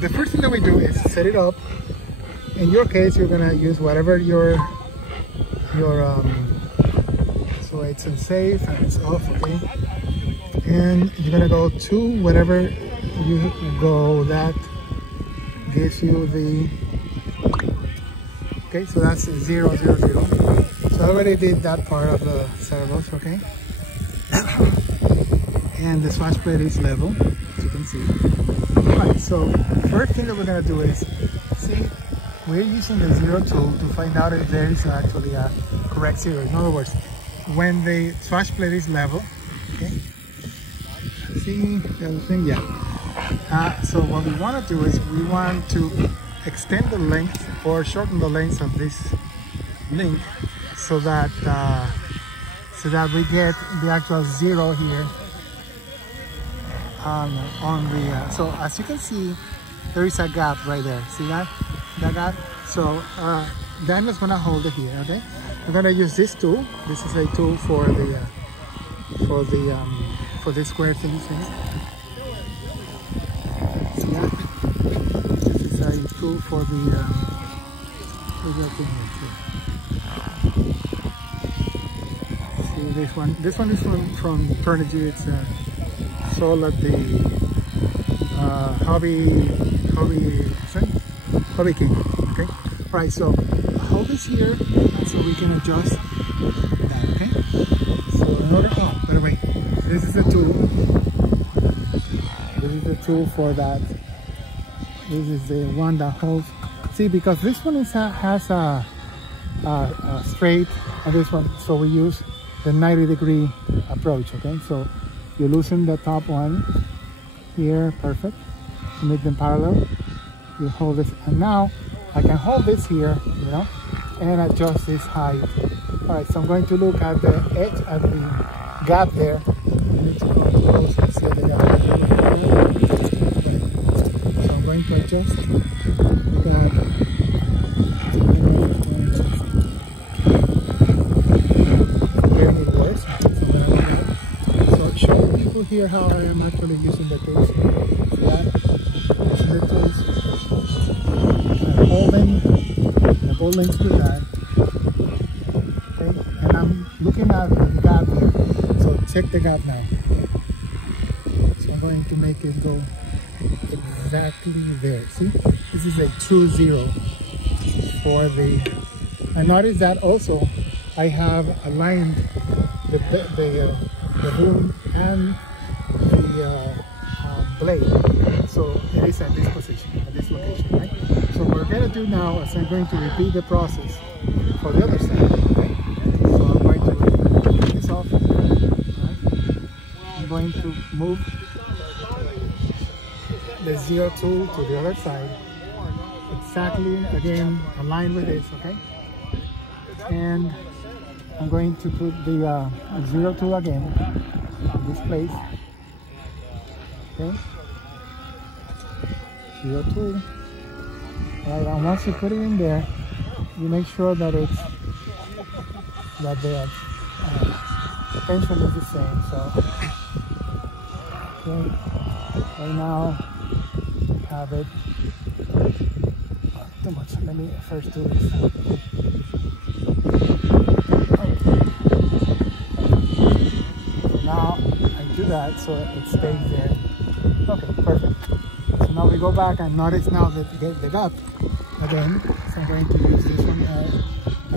the first thing that we do is set it up. In your case, you're gonna use whatever your so it's in safe and it's off, okay? And you're gonna go to whatever you go that gives you the, okay, so that's 0, 0, 0. So I already did that part of the servos, okay? And the swatch plate is level, as you can see. Alright, so first thing that we're gonna do is, see, we're using the 0 tool to find out if there is actually a correct 0. In other words, when the swatch plate is level, okay? See the other thing? Yeah. So what we want to do is we want to extend the length or shorten the length of this link so that we get the actual 0 here on the so as you can see, there is a gap right there. See that gap? So Daniel's gonna hold it here. Okay, we're gonna use this tool. This is a tool for the square things. See that? This is a tool for the see this one. This one is from Turnigy. It's sold at the Hobby King. Okay, right. So hold this here so we can adjust that. Okay. So in order, oh, by the way, this is the tool. This is the tool for that. This is the one that holds. See, because this one has a straight, and this one, so we use the 90-degree approach. Okay, so you loosen the top one here, perfect, to make them parallel. You hold this, and now I can hold this here, you know, and adjust this height. All right, so I'm going to look at the edge of the gap there. You need to go close and see the gap. So I'm going to adjust the gap. Again, it works. So show people here how I am actually using the tools. See that? Using the tools. Holding the bolt links to that. Okay, and I'm looking at the gap here. So check the gap now. So I'm going to make it go exactly there. See, this is a true 0 for the. And notice that also I have aligned the boom and the blade, so it is at this position, at this location, right? So what we're going to do now is I'm going to repeat the process for the other side, right? So I'm going to take this off, right? I'm going to move the 0 tool to the other side, exactly, again, aligned with this, okay? And I'm going to put the 0 tool again in this place, okay? 0 tool. Right, and once you put it in there, you make sure that the tension is the same. So, okay, right now have it. Too much. Let me first do this. Now I do that so it stays there. Okay, perfect. So now we go back and notice now that the gap again. So I'm going to use this one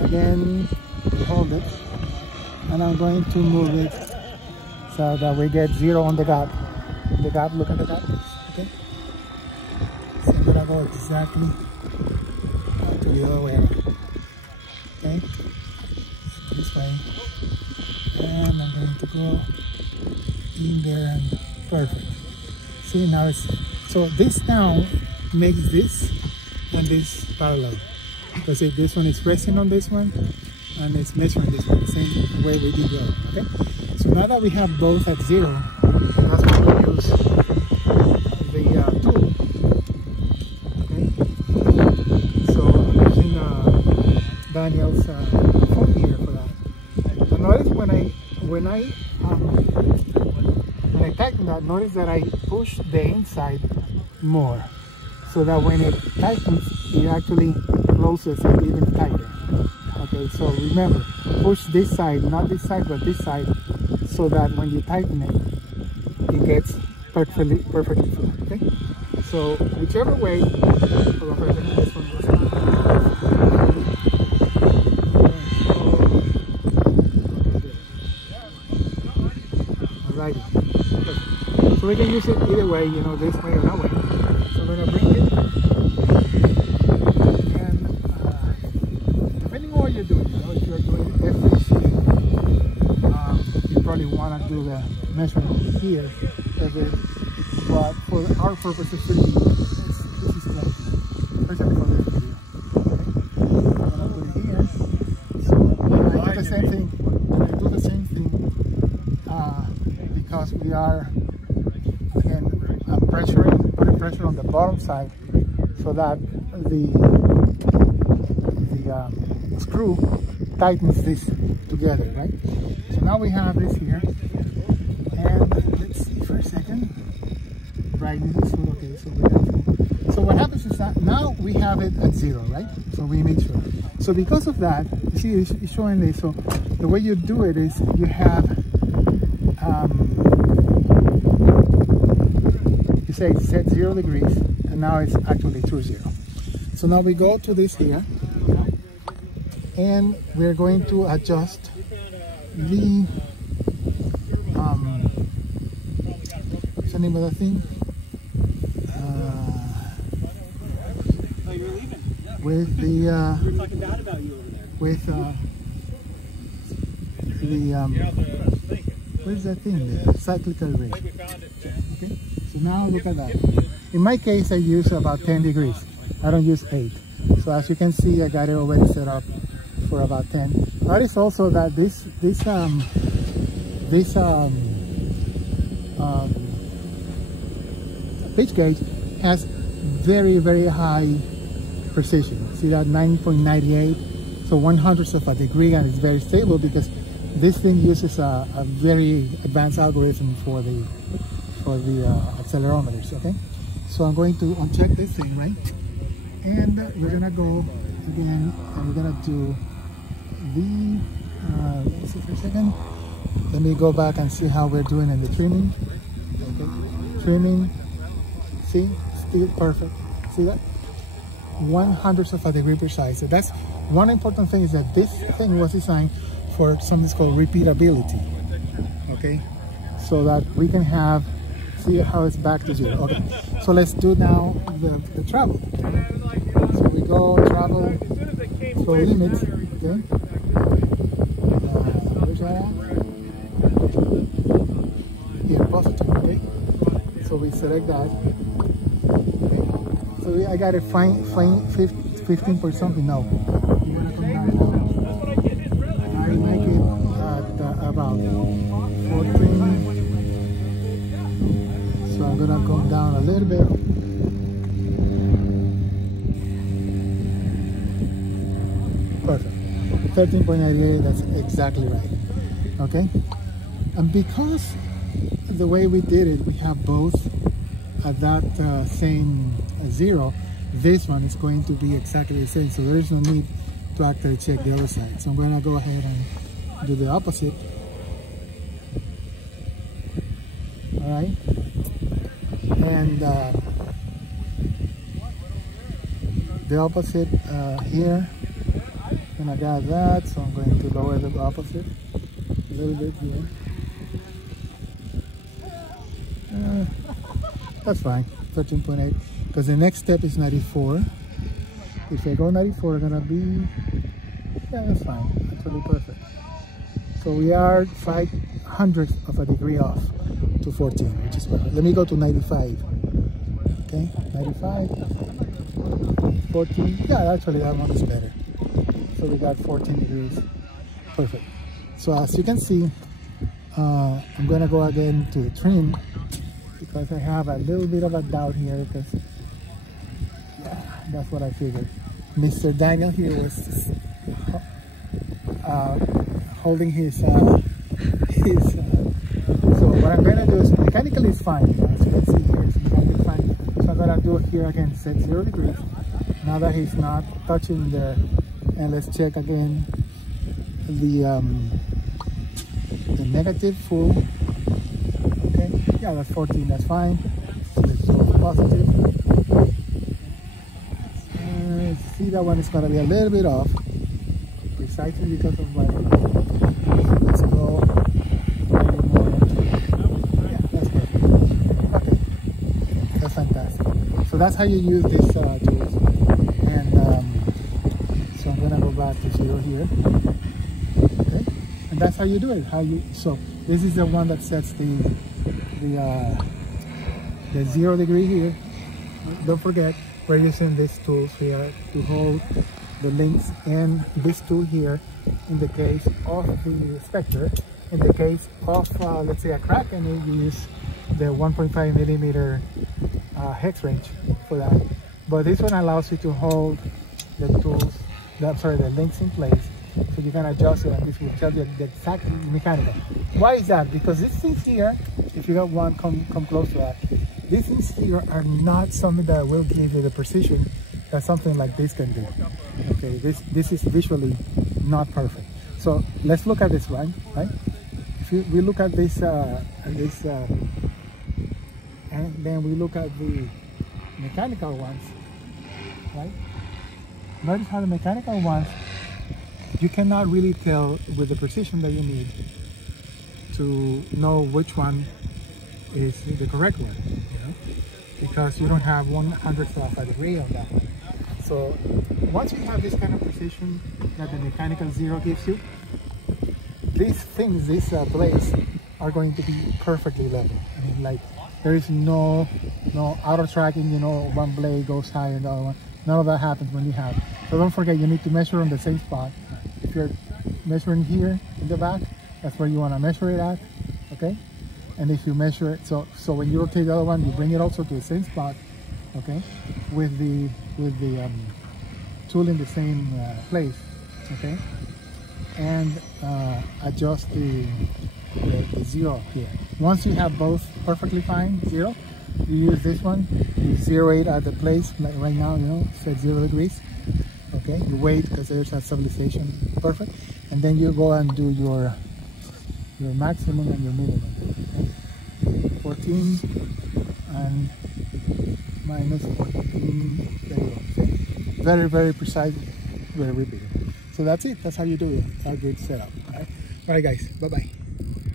again to hold it, and I'm going to move it so that we get 0 on the gap. The gap, look at the gap. Okay. So I'm gonna go exactly to the other way. Okay. So this way. And I'm going to go in there and perfect. See, now it's, so this now makes this and this parallel. Because this one is resting on this one and it's measuring this one, the same way we did the other. Okay? So now that we have both at 0, that's when we use the tool. Okay? So I'm using Daniel's phone here for that. So notice when I tighten that, notice that I push the inside more. so that when it tightens, it actually closes it even tighter. Okay, so remember, push this side, not this side, but this side, so that when you tighten it, it gets perfectly flat. Okay, so whichever way, alrighty. So we can use it either way, you know, this way or that way. So we're gonna bring it, and depending on what you're doing, you know, if you're doing FHC, you probably want to do the measurement here, but for our purposes, this is plenty, especially for this video. Okay, I'm gonna put it here. So I do the same thing. Because we are again putting pressure on the bottom side, so that the screw tightens this together, right? So now we have this here, and let's see for a second. Brightness is full. Okay, so what happens is that now we have it at 0, right? So we make sure. So because of that, you see it's showing this. So the way you do it is you have you say set 0 degrees, and now it's actually true 0. So now we go to this here, and we're going to adjust the what's the name of the thing? With the where's that thing? The cyclical rate. Okay, so now look at that. In my case, I use about 10 degrees. I don't use 8. So as you can see, I got it already set up for about 10. Notice also that this pitch gauge has very high precision. See that 9.98, so 1/100th of a degree, and it's very stable because this thing uses a very advanced algorithm for the accelerometers. Okay, so I'm going to uncheck this thing, right? And we're gonna go again, and we're gonna do the let's see for a second. Let me go back and see how we're doing in the trimming. Okay, trimming. See, still perfect. See that? 1/100th of a degree precise. So that's one important thing, is that this thing was designed for something called repeatability. Okay, so that we can have, see how it's back to 0. Okay, so let's do now the travel. So we go travel, so limits. Okay, where's that at? Here, positive. Okay, so we select that. Okay. So I got it fine 15 point something. No, you wanna come down now. I make it at about 14. So I'm gonna come down a little bit. Perfect. 13.98. That's exactly right. Okay. And because the way we did it, we have both at that same 0, this one is going to be exactly the same, so there is no need to actually check the other side. So I'm going to go ahead and do the opposite. All right, and the opposite here, and I got that, so I'm going to lower the opposite a little bit here. That's fine, 13.8, because the next step is 94. If I go 94, I'm gonna be, yeah, that's fine, actually perfect. So we are 5/100th of a degree off to 14, which is perfect. Let me go to 95. Okay, 95, 14. Yeah, actually that one is better. So we got 14 degrees, perfect. So as you can see, I'm gonna go again to the trim, because I have a little bit of a doubt here, because yeah, that's what I figured. Mr. Daniel here was holding his so what I'm going to do is, mechanically it's fine, as you can see here, it's mechanically fine. So I'm gonna do here again, set 0 degrees. Now that he's not touching there, and let's check again the negative full. Okay, yeah, that's 14, that's fine. Let's do positive. See, that one is gonna be a little bit off, precisely because of my. Let's go maybe more. Yeah, that's perfect. Okay, that's fantastic. So that's how you use this tools. And so I'm gonna go back to 0 here. Okay, and that's how you do it. So this is the one that sets the 0 degree here. Don't forget, we're using these tools here to hold the links, and this tool here in the case of the Spectre. In the case of let's say a Kraken, you use the 1.5 millimeter hex range for that. But this one allows you to hold the tools, the links in place, so you can adjust it, and this will tell you the exact mechanical. Why is that? Because these things here, if you got one, come close to that, these things here are not something that will give you the precision that something like this can do. Okay, this is visually not perfect. So let's look at this one, right? If we look at this, and then we look at the mechanical ones, right? Notice how the mechanical ones, you cannot really tell with the precision that you need to know which one is the correct one, you know, because you don't have 1/100th of a degree on that one. So once you have this kind of precision that the mechanical 0 gives you, these things, these blades are going to be perfectly level. I mean, like, there is no auto tracking, you know, one blade goes high and the other one. None of that happens when you have. So don't forget, you need to measure on the same spot. If you're measuring here in the back, that's where you want to measure it at, okay? And if you measure it, so when you rotate the other one, you bring it also to the same spot, okay? With the tool in the same place, okay? And adjust the 0 here. Once you have both perfectly fine, 0, you use this one, you 0.8 at the place, like right now, you know, set 0 degrees. Okay, you wait because there's a stabilization, perfect, and then you go and do your maximum and your minimum. Okay? 14 and minus 14. There you go. Okay? Very, very precise, very repeated. So that's it. That's how you do it. That's a good setup. All right, guys. Bye bye.